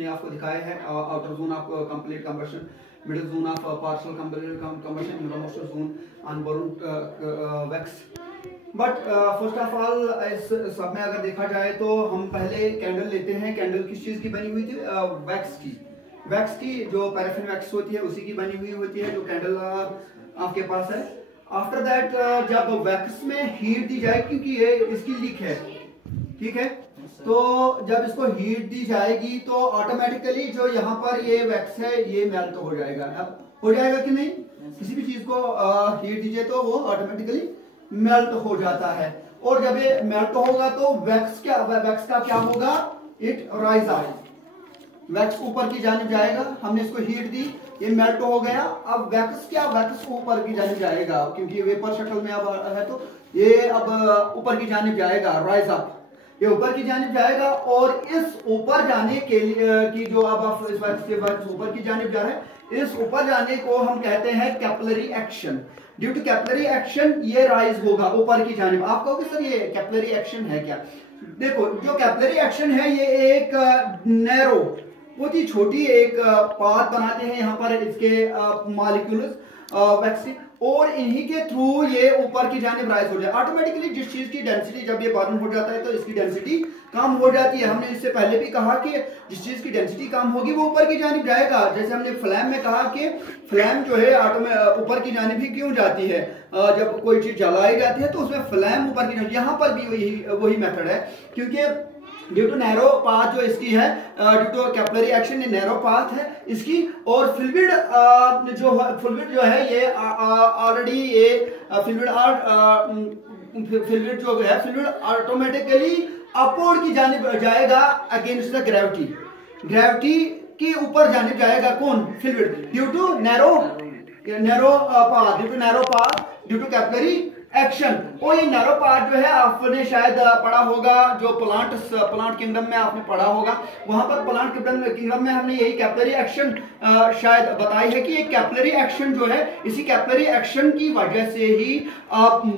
उसमें आपको दिखाया है outer zone of complete combustion, middle zone of partial combustion, innermost zone unburned wax. But first of all इस सब में अगर देखा जाए तो हम पहले कैंडल लेते हैं। कैंडल किस चीज की बनी हुई थी? वैक्स की। वैक्स की जो पैराफिन वैक्स होती है उसी की बनी हुई होती है जो कैंडल आपके पास है। आफ्टर दैट जब वैक्स में हीट दी जाए, क्योंकि ये इसकी लीक है, ठीक है, तो जब इसको हीट दी जाएगी तो ऑटोमेटिकली जो यहाँ पर ये वैक्स है ये मेल्ट हो जाएगा। अब हो जाएगा कि नहीं? किसी भी चीज को हीट दीजिए तो वो ऑटोमेटिकली मेल्ट हो जाता है। और जब ये मेल्ट होगा तो वैक्स का क्या होगा? इट राइज अप, वैक्स ऊपर की जानिब जाएगा। हमने इसको हीट दी, ये मेल्ट हो गया। अब वैक्स ऊपर की जानिब जाएगा, क्योंकि ये वेपर शक्ल में अब है तो ये अब ऊपर की जानिब जाएगा, राइज अप, ये ऊपर की जानिब जाएगा। और इस ऊपर जाने के लिए की जो अब इस वैक्स ऊपर की जानिब जा रहा है, इस ऊपर जाने को हम कहते हैं capillary action. Due to capillary action ये राइज होगा ऊपर की जानिब। आप कहोगे सर ये कैपिलरी एक्शन है क्या? देखो, जो कैपिलरी एक्शन है ये एक नैरो, बहुत ही छोटी एक पाथ बनाते हैं यहाँ पर इसके मॉलिक्यूल्स वैक्स के, और इन्हीं के थ्रू ये ऊपर की जानिब राइज हो जाए। ऑटोमेटिकली जिस चीज की डेंसिटी जब ये बर्न हो जाता है तो इसकी डेंसिटी कम हो जाती है। हमने इससे पहले भी कहा कि जिस चीज की डेंसिटी कम होगी वो ऊपर की जानिब जाएगा। जैसे हमने फ्लैम में कहा कि फ्लैम जो है ऊपर की जानिब ही क्यों जाती है? जब कोई चीज जलाई जाती है तो उसमें फ्लैम ऊपर की जानिब, यहाँ पर भी वही मेथड है, क्योंकि ड्यू टू नैरो पाथ जो इसकी है, ड्यू टू कैपिलरी एक्शन, ये नैरो पाथ है इसकी। और फ्लूइड जो है ये ऑलरेडी ये फ्लूइड जो है फ्लूइड ऑटोमेटिकली अपवर्ड की जानिब जाएगा अगेंस्ट द ग्रेविटी की ऊपर जानिब जाएगा। कौन? Fluid, due to narrow path, due to capillary action. और ये नैरो पार्ट जो है आपने शायद पढ़ा होगा, जो प्लांट किंगडम में आपने पढ़ा होगा, वहां पर प्लांट किंगडम में हमने यही कैपिलरी एक्शन शायद बताई है कि ये कैपिलरी एक्शन जो है, इसी कैपिलरी एक्शन की वजह से ही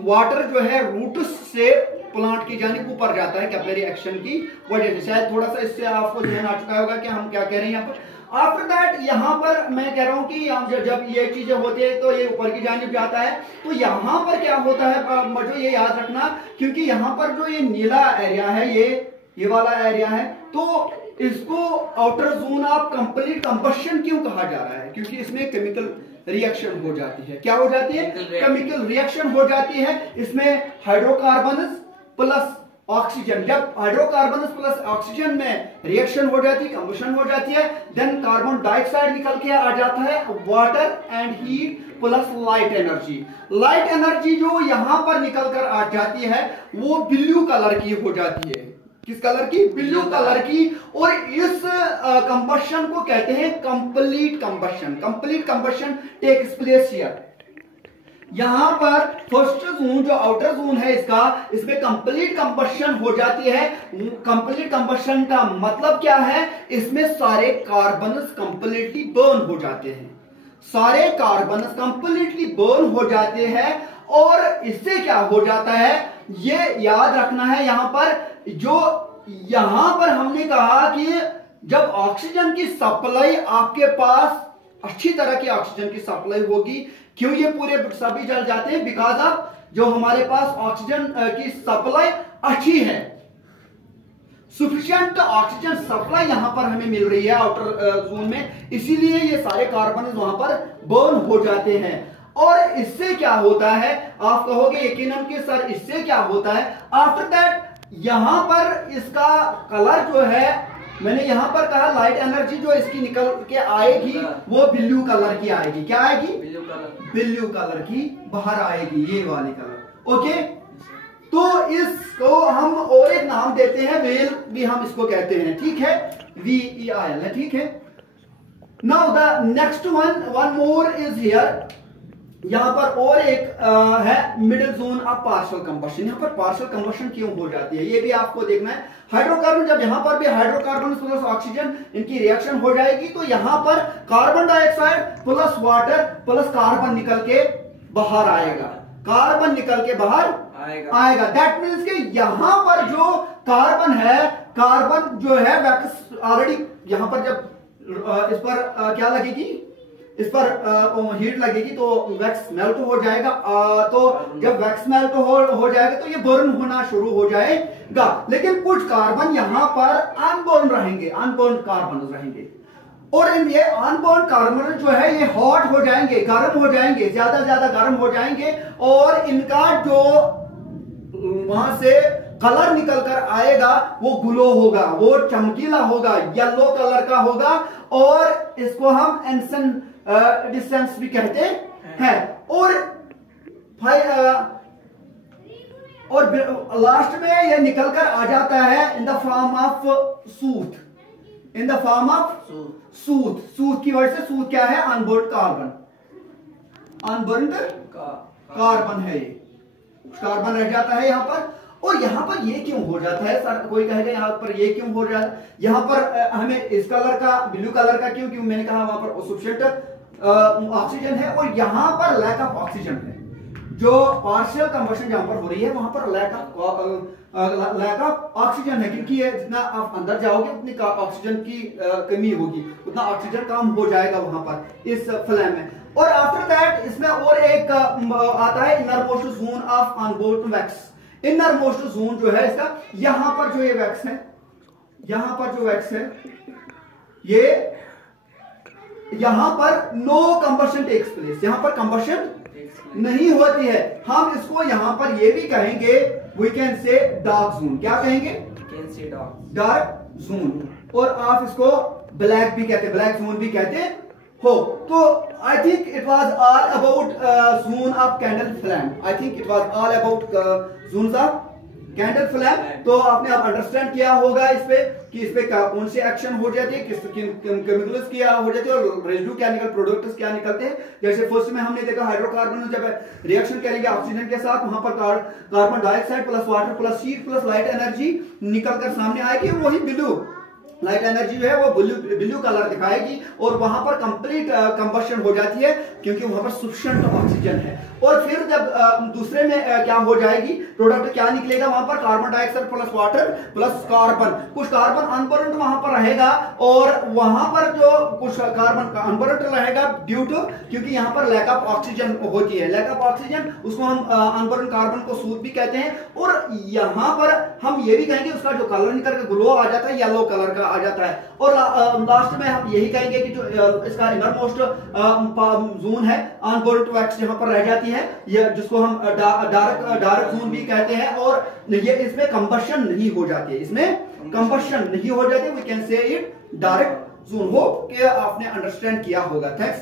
वाटर जो है रूट्स से प्लांट की जानिब ऊपर जाता है, कैपिलरी एक्शन की वजह से। शायद थोड़ा सा इससे आपको ध्यान आ चुका होगा कि हम क्या कह रहे हैं यहाँ पर। आफ्टर दैट यहाँ पर मैं कह रहा हूं कि जब ये चीजें होती है तो ये ऊपर की जानिब जाता है। तो यहाँ पर क्या होता है मुझे ये याद रखना, क्योंकि यहाँ पर जो ये नीला एरिया है, ये वाला एरिया है, तो इसको outer zone of complete combustion क्यों कहा जा रहा है? क्योंकि इसमें केमिकल रिएक्शन हो जाती है। क्या हो जाती है? केमिकल रिएक्शन हो जाती है। इसमें हाइड्रोकार्बन प्लस ऑक्सीजन, जब हाइड्रोकार्बन प्लस ऑक्सीजन में रिएक्शन हो जाती है, कंबशन हो जाती है, देन कार्बन डाइऑक्साइड निकल के आ जाता है, water and heat plus light energy. Light energy जो यहां पर निकल कर आ जाती है वो ब्लू कलर की हो जाती है। किस कलर की? ब्लू कलर की। और इस कंबशन को कहते हैं complete combustion. Complete combustion takes place here. यहां पर फर्स्ट जोन जो आउटर जोन है इसका, इसमें कंप्लीट कंबशन हो जाती है। कंप्लीट कंबशन का मतलब क्या है? इसमें सारे कार्बन कंप्लीटली बर्न हो जाते हैं, सारे कार्बन कंप्लीटली बर्न हो जाते हैं। और इससे क्या हो जाता है ये याद रखना है। यहां पर हमने कहा कि जब ऑक्सीजन की सप्लाई आपके पास अच्छी तरह की ऑक्सीजन की सप्लाई होगी, क्यों ये पूरे सभी जल जाते हैं? बिकॉज ऑफ जो हमारे पास ऑक्सीजन की सप्लाई अच्छी है, सफिशिएंट ऑक्सीजन सप्लाई यहां पर हमें मिल रही है आउटर जोन में, इसीलिए ये सारे कार्बन वहां पर बर्न हो जाते हैं। और इससे क्या होता है? आप कहोगे यकीनन कि सर इससे क्या होता है? आफ्टर दैट यहां पर इसका कलर जो है, मैंने यहां पर कहा लाइट एनर्जी जो इसकी निकल के आएगी वो ब्लू कलर की आएगी। क्या आएगी? ब्लू कलर की बाहर आएगी, ये वाली कलर। ओके, तो इसको हम और एक नाम देते हैं, वेल भी हम इसको कहते हैं, ठीक है, VEIL है, ठीक है। Now the next one more is here. यहां पर और एक है middle zone of partial combustion. यहां पर पार्शियल कंबशन क्यों हो जाती है ये भी आपको देखना है। हाइड्रोकार्बन, जब यहां पर भी हाइड्रोकार्बन प्लस ऑक्सीजन इनकी रिएक्शन हो जाएगी तो यहां पर carbon dioxide plus water plus carbon निकल के बाहर आएगा, कार्बन निकल के बाहर आएगा। दैट मीन्स कि यहां पर जो कार्बन है, कार्बन जो है वैक्स ऑलरेडी यहाँ पर जब इस पर क्या लगेगी, इस पर हीट लगेगी तो वैक्स मेल्ट हो जाएगा। तो जब वैक्स मेल्ट हो जाएगा तो ये बर्न होना शुरू हो जाएगा। लेकिन कुछ कार्बन यहाँ पर अनबर्न रहेंगे, अनबर्न कार्बन रहेंगे, और इन ये अनबर्न कार्बन जो है ये हॉट हो जाएंगे, गर्म हो जाएंगे, ज्यादा गर्म हो जाएंगे, और इनका जो वहां से कलर निकल कर आएगा वो ग्लो होगा, वो चमकीला होगा, येलो कलर का होगा, और इसको हम एंसन डिस्टेंस भी कहते हैं। और लास्ट में ये निकल कर आ जाता है in the form of soothe, in the form of soothe. Soothe की वजह से, सूथ क्या है, अनबर्न्ड कार्बन, अनबर्न्ड कार्बन है, ये कार्बन रह जाता है यहाँ पर। और यहाँ पर ये क्यों हो जाता है सर, कोई कहेगा यहाँ पर ये क्यों हो जाता है, यहाँ पर हमें इस कलर का, ब्लू कलर का क्यों, क्यों मैंने कहा वहां पर सफिशिएंट ऑक्सीजन है और यहाँ पर लैक ऑफ ऑक्सीजन है। जो पार्शियल कंबशन जहां पर हो रही है वहां पर लैक ऑफ ऑक्सीजन है, क्योंकि ये जितना आप अंदर जाओगे उतनी ऑक्सीजन की कमी होगी, उतना ऑक्सीजन कम हो जाएगा वहां पर इस फ्लेम में। और आफ्टर दैट इसमें और एक आता है inner most zone of unburned wax. Inner most zone जो है इसका, यहां पर जो ये वैक्स है, यहां पर जो वैक्स है, ये यहां पर नो कंबशन टेक्स प्लेस, यहां पर कंबशन नहीं होती है। हम इसको यहां पर ये भी कहेंगे, we can say dark zone. क्या कहेंगे, डार्क जोन, और आप इसको ब्लैक भी कहते, ब्लैक जोन भी कहते हो। तो I think it was all about zone of candle flame, I think it was all about zones of candle flame. तो आपने अब अंडरस्टैंड किया होगा इस पे कि इस पे कौन सी एक्शन हो जाती है, किस केमिकल्स क्या हो जाती है और रेजिड्यू क्या निकल, प्रोडक्ट्स क्या निकलते हैं। जैसे फर्स्ट में हमने देखा हाइड्रोकार्बन जब रिएक्शन करेंगे ऑक्सीजन के साथ, वहां पर carbon dioxide plus water plus heat plus light energy निकल कर सामने आएगी, वही ब्लू लाइट एनर्जी जो है वो ब्लू कलर दिखाएगी, और वहां पर कंप्लीट कंबशन हो जाती है क्योंकि वहां पर सफिशिएंट ऑक्सीजन है। और फिर जब दूसरे में क्या हो जाएगी, प्रोडक्ट क्या निकलेगा, वहां पर carbon dioxide plus water plus carbon, कुछ कार्बन अनबर्न्ड वहां पर रहेगा, और वहां पर जो कुछ कार्बन अनबर्न्ड रहेगा ड्यू टू, क्योंकि यहां पर लैक ऑफ ऑक्सीजन होती है, लैक ऑफ ऑक्सीजन, उसको हम अनबर्न्ड कार्बन को सूथ भी कहते हैं। और यहां पर हम ये भी कहेंगे उसका जो कलर निकल के ग्लो आ जाता है, येलो कलर का आ जाता है। और लास्ट में हम यही कहेंगे कि जो इसका इनर मोस्ट जोन है अनबर्न्ड वैक्स जहां पर रह जाती है, ये जिसको हम डार्क जोन भी कहते हैं, और ये इसमें कंबशन नहीं हो जाती है, इसमें कंबशन नहीं हो जाती, we can say it dark zone. हो कि आपने अंडरस्टैंड किया होगा। थैंक्स।